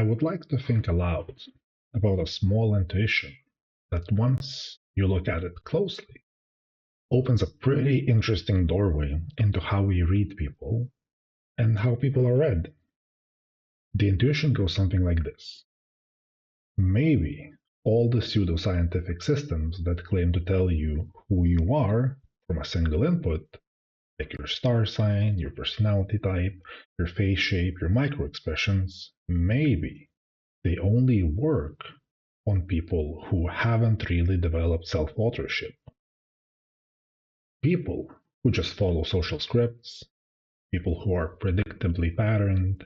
I would like to think aloud about a small intuition that, once you look at it closely, opens a pretty interesting doorway into how we read people and how people are read. The intuition goes something like this. Maybe all the pseudoscientific systems that claim to tell you who you are from a single input, like your star sign, your personality type, your face shape, your microexpressions, maybe they only work on people who haven't really developed self authorship. People who just follow social scripts, people who are predictably patterned,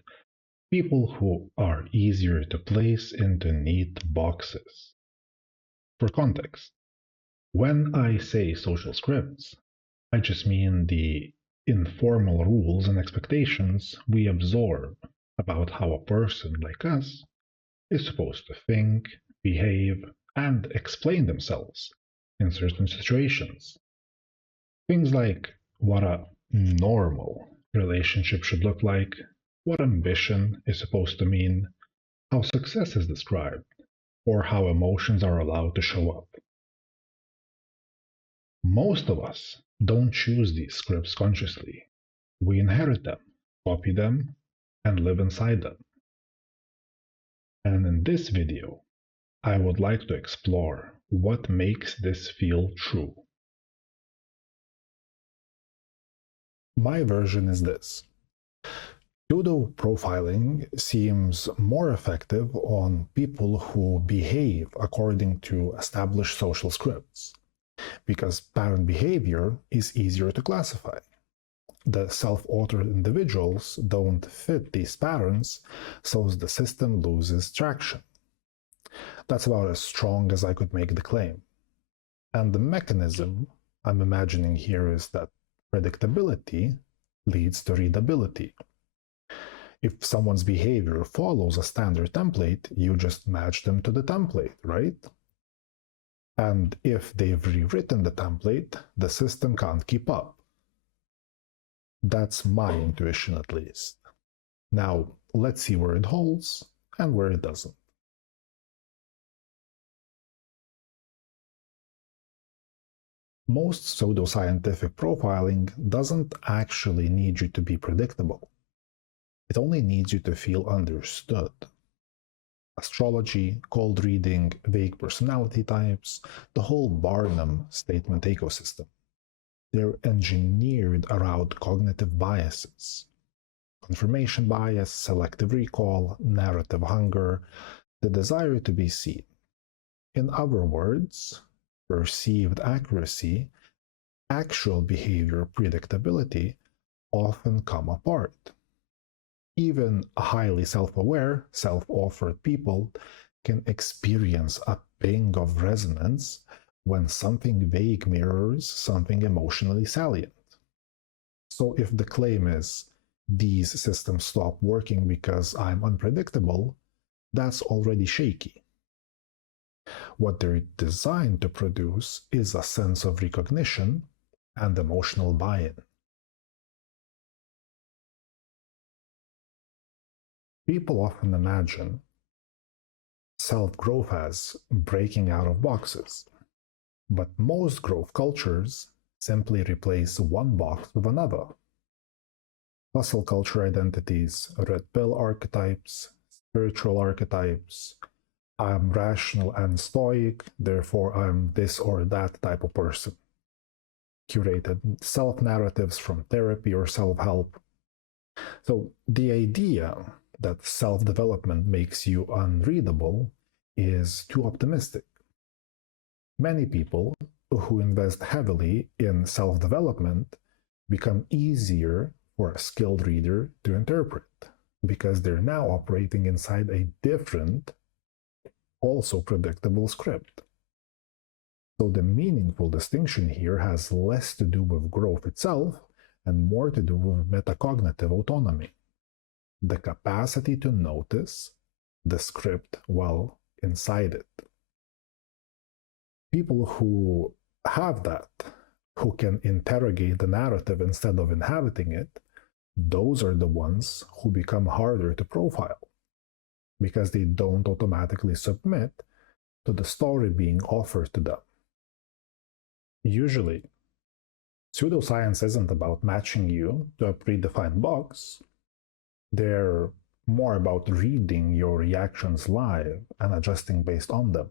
people who are easier to place into neat boxes. For context, when I say social scripts, I just mean the informal rules and expectations we absorb about how a person like us is supposed to think, behave, and explain themselves in certain situations. Things like what a normal relationship should look like, what ambition is supposed to mean, how success is described, or how emotions are allowed to show up. Most of us don't choose these scripts consciously. We inherit them, copy them, and live inside them. And in this video, I would like to explore what makes this feel true. My version is this. Pseudo-profiling seems more effective on people who behave according to established social scripts, because pattern behavior is easier to classify. The self-authored individuals don't fit these patterns, so the system loses traction. That's about as strong as I could make the claim. And the mechanism I'm imagining here is that predictability leads to readability. If someone's behavior follows a standard template, you just match them to the template, right? And if they've rewritten the template, the system can't keep up. That's my intuition, at least. Now, let's see where it holds and where it doesn't. Most pseudoscientific profiling doesn't actually need you to be predictable. It only needs you to feel understood. Astrology, cold reading, vague personality types, the whole Barnum statement ecosystem. They're engineered around cognitive biases. Confirmation bias, selective recall, narrative hunger, the desire to be seen. In other words, perceived accuracy, actual behavior predictability often come apart. Even highly self-aware, self-authored people can experience a ping of resonance when something vague mirrors something emotionally salient. So if the claim is, these systems stop working because I'm unpredictable, that's already shaky. What they're designed to produce is a sense of recognition and emotional buy-in. People often imagine self-growth as breaking out of boxes, but most growth cultures simply replace one box with another. Hustle culture identities, red pill archetypes, spiritual archetypes, I'm rational and stoic, therefore I'm this or that type of person. Curated self-narratives from therapy or self-help. So the idea that self-development makes you unreadable is too optimistic. Many people who invest heavily in self-development become easier for a skilled reader to interpret because they're now operating inside a different, also predictable script. So the meaningful distinction here has less to do with growth itself and more to do with metacognitive autonomy, the capacity to notice the script while inside it. People who have that, who can interrogate the narrative instead of inhabiting it, those are the ones who become harder to profile, because they don't automatically submit to the story being offered to them. Usually, pseudoscience isn't about matching you to a predefined box. They're more about reading your reactions live and adjusting based on them.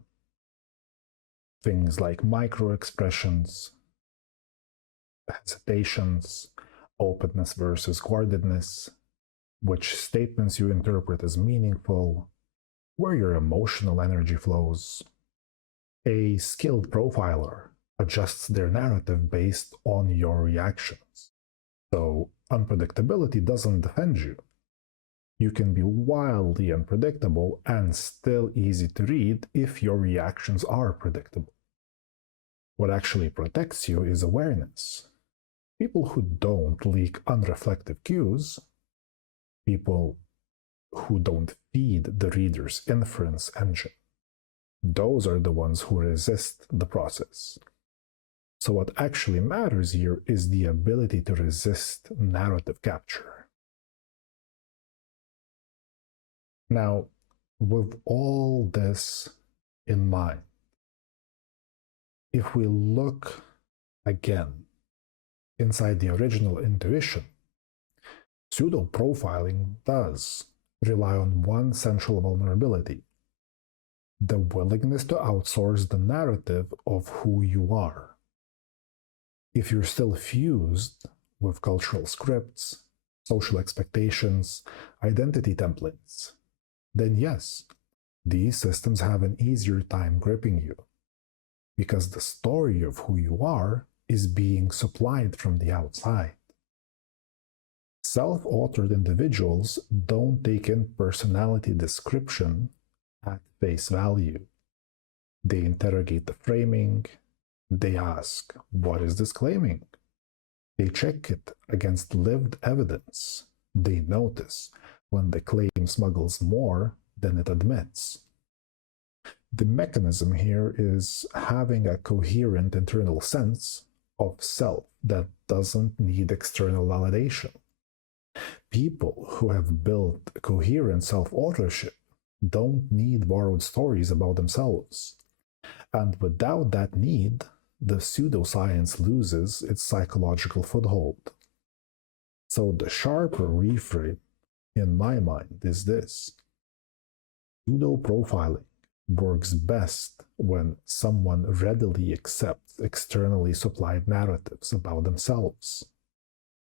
Things like micro-expressions, hesitations, openness versus guardedness, which statements you interpret as meaningful, where your emotional energy flows. A skilled profiler adjusts their narrative based on your reactions. So unpredictability doesn't defend you. You can be wildly unpredictable and still easy to read if your reactions are predictable. What actually protects you is awareness. People who don't leak unreflective cues, people who don't feed the reader's inference engine, those are the ones who resist the process. So what actually matters here is the ability to resist narrative capture. Now, with all this in mind, if we look again inside the original intuition, pseudo-profiling does rely on one central vulnerability: the willingness to outsource the narrative of who you are. If you're still fused with cultural scripts, social expectations, identity templates, then yes, these systems have an easier time gripping you, because the story of who you are is being supplied from the outside. Self-authored individuals don't take in personality description at face value. They interrogate the framing. They ask, what is this claiming? They check it against lived evidence. They notice when the claim smuggles more than it admits. The mechanism here is having a coherent internal sense of self that doesn't need external validation. People who have built coherent self-authorship don't need borrowed stories about themselves. And without that need, the pseudoscience loses its psychological foothold. So the sharper reframe, in my mind, is this: pseudo-profiling works best when someone readily accepts externally supplied narratives about themselves.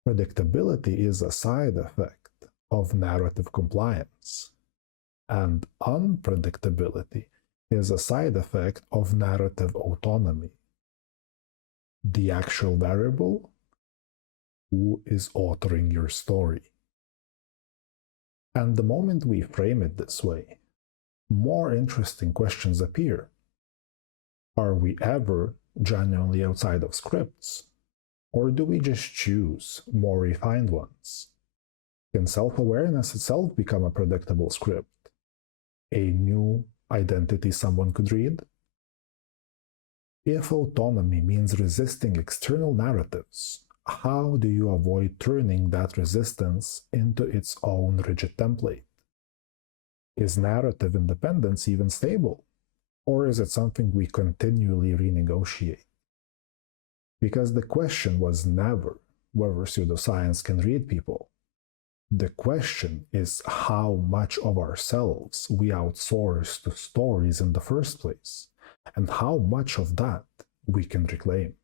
Predictability is a side effect of narrative compliance, and unpredictability is a side effect of narrative autonomy. The actual variable: who is authoring your story? And the moment we frame it this way, more interesting questions appear. Are we ever genuinely outside of scripts? Or do we just choose more refined ones? Can self-awareness itself become a predictable script? A new identity someone could read? If autonomy means resisting external narratives, how do you avoid turning that resistance into its own rigid template? Is narrative independence even stable? Or is it something we continually renegotiate? Because the question was never whether pseudoscience can read people. The question is how much of ourselves we outsource to stories in the first place, and how much of that we can reclaim.